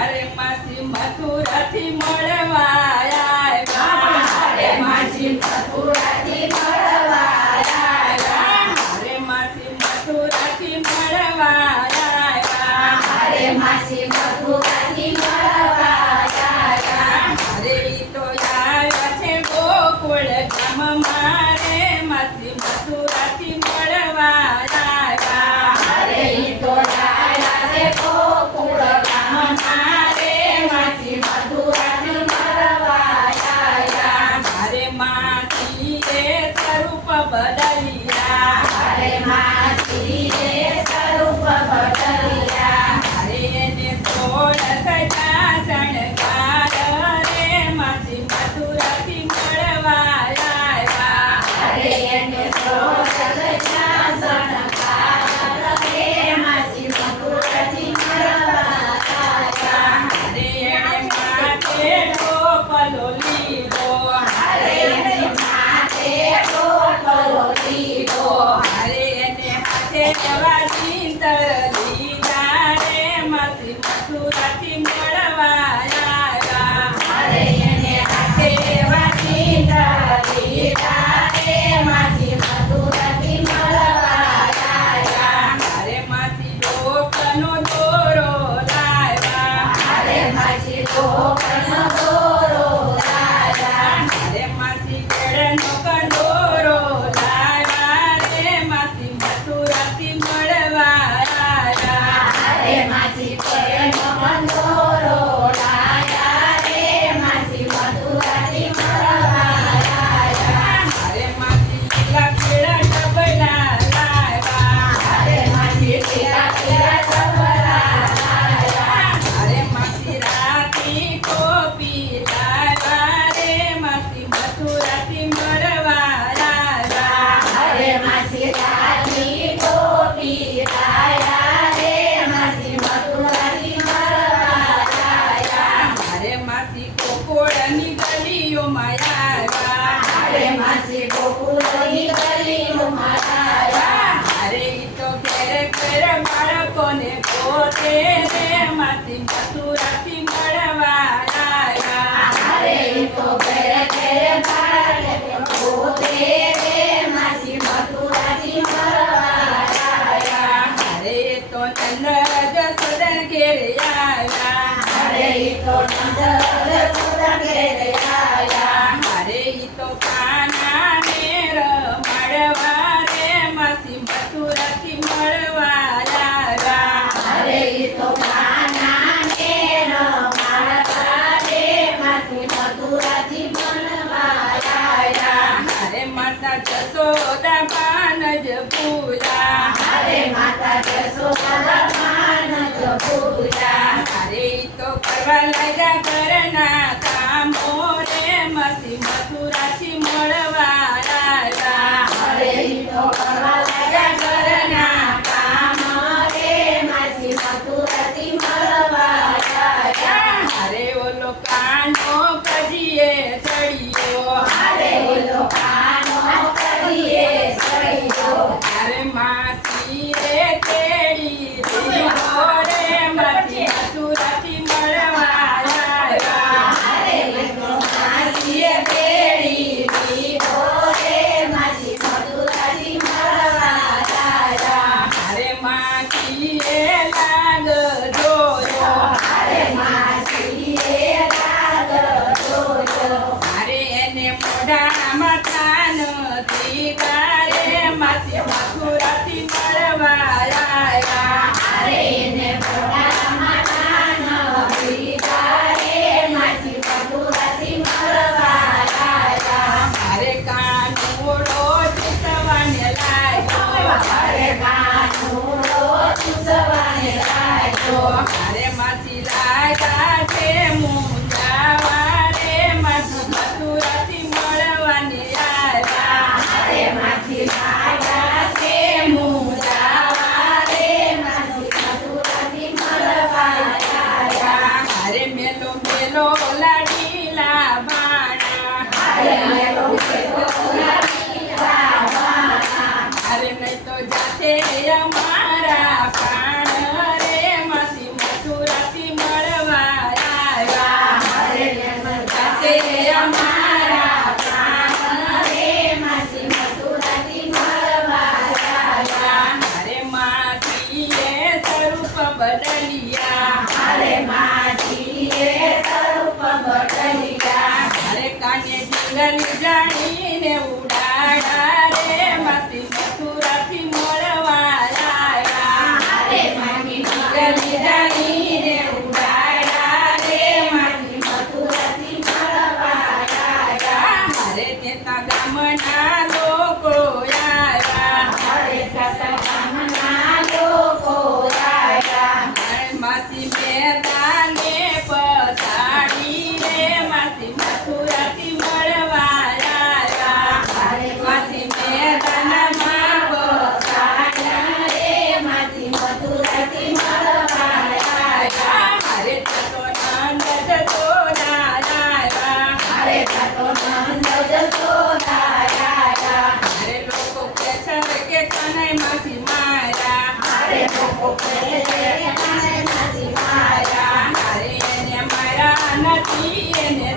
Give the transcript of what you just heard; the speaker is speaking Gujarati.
અરે માસી મથુરાથી મળવા આવ્યા, અરે માસી મથુરાથી મળવા આવ્યા, અરે માસી મથુરાથી મળવા આવ્યા, અરે માસી મથુરાથી મળવા આવ્યા, અરે ઈ તો આવ્યા છે ગોકુળ ગામ મારે માસી મથુરાથી મળવા આવ્યા, અરે ઈ તો ડાયા છે ગોકુળ ગામ મારે માસી મથુરાથી મળવા આવ્યા, અરે માસીએ સ્વરૂપ બદલ્યા, અરે માસીએ સ્વરૂપ બદલ્યા, અરે એને 16 સજા શણગાર રે માસી મથુરાથી મળવા આવ્યા, અરે એને 16 સજા શણગાર રે માસી મથુરાથી મળવા આવ્યા, અરે એને માથે ટોપલો લીધો, અરે એને માથે ટોપલો લીધો, અરે એને હાથે એવા ચિંતર લીધા રે માસી મથુરાથી મળવા આવ્યા, અરે એને હાથે એવા ચિંતર લીધા રે માસી મથુરાથી મળવા આવ્યા, અરે માસી લોકનો દોરો લાવ્યા, અરે માસી કોકણનો દોરો લાવ્યા, અરે માસી કેળનો કંદોરો લાવ્યા રે માસી મથુરાથી મળવા આવ્યા, અરે માસી કોકણનો કંદોરો લાવ્યા રે માસી મથુરાથી મળવા આવ્યા, અરે માસી લીલા પીળા ડબલા લાવ્યા, અરે માસી પીળા પીળા ડબલા લાવ્યા, અરે માસી રાતી ટોપી લાવ્યા રે માસી મથુરાથી મળવા આવ્યા, અરે માસી રાની ટોપી લાવ્યા રે માસી મથુરાથી મળવા આવ્યા, અરે માસી ગોકુળની ગલીઓમાં આવ્યા, અરે માસી ગોકુળની ગલીઓમાં આવ્યા, અરે ઈ તો ઘેર ઘેર બાળકોને ગોતે રે માસી મથુરાથી મળવા આવ્યા, અરે ઈ તો ઘરે ઘરે બાળકે પોતે રે માસી મથુરાથી મળવા આવ્યા, અરે એ તો નંદ જસોદા ઘેરે આવ્યા, અરે ઈ તો નંદ યશોદા ઘેરે આવ્યા, અરે ઈ તો કાનાને રમાડવા રે માસી મથુરાથી મળવા આવ્યા, અરે ઈ તો કાનાને રમાડવા રે માસી મથુરાથી મળવા આવ્યા, અરે માતા જસોદા પાન જ પૂજા, અરે માતા જશોદા માન પૂજા, અરે ઈ તો કરવા લાગ્યા ઘરના કામો રે માસી મથુરાથી મળવા આવ્યા, અરે ઈ તો કરવા લાગ્યા ઘરના કામ રે માસી મથુરાથી મળવા આવ્યા, અરે ઓલો કાનો કજીએ ચડ્યો, અરે ઓલો કાનો કરીએ સળિયો, અરે માસી રે તેડી દીધો રે માસી મથુરાથી મળવા આવ્યા, અરે ઈ તો માસીએ તેડી દીધો રે માસી મથુરાથી મળવા આવ્યા, અરે માસીએ લાગ જોયો, અરે માસીએ લાગ જોયો, અરે એને મોઢામાં થાન દીધા રે માસી મથુરાથી મળવા આવ્યા, અરે એને મોઢામાં કાન દીધા રે માસી મથુરાથી મળવા આવ્યા, અરે કાનુડો ચૂસવાને લાગ્યો, અરે કાનુડો ચૂસવાને લાગ્યો, અરે માસી લાગ્યા છે મુંજાવા રે માસી મથુરાથી મળવાને આવ્યા, અરે માસી લાગ્યા છે મુંજાવા રે માસી મથુરાથી મળવા આવ્યા, અરે મેલો મેલો લાડીલા બાણા, અરે મેલો મેલો લાડીલા બાણા, અરે નહીં તો જાતે અમારા પ્રાણ રે માસી મથુરાથી મળવા બટલિયા અરે માજીએ સ્વરૂપ બદલ્યા અરે કાને ઢીંગલી જાણીને ઉડાડા રે માસી મથુરાથી મળવા આવ્યા અરે માની ઢીંગલી જાણીને ઉડાડ્યા રે માસી મથુરાથી મળવા આવ્યા અરે તેતા ગામના લોકો આવ્યા અરે કાકા ગામના લોકો આવ્યા અરે માસી મેદાને પધારી રે માસી મથુરાથી મળવા આવ્યા અરે માસી મેદાનમાં પધાર્યા રે માસી મથુરાથી મળવા આવ્યા અરે તો નંદ જશોદા આવ્યા અરે કાકો નંદ જશોદા આવ્યા અરે લોકો કે છે કે કનૈ માસી માર્યા અરે લોકો કહે છે કે મારે માસી માર્યા અરે એને માર્યા નથી એને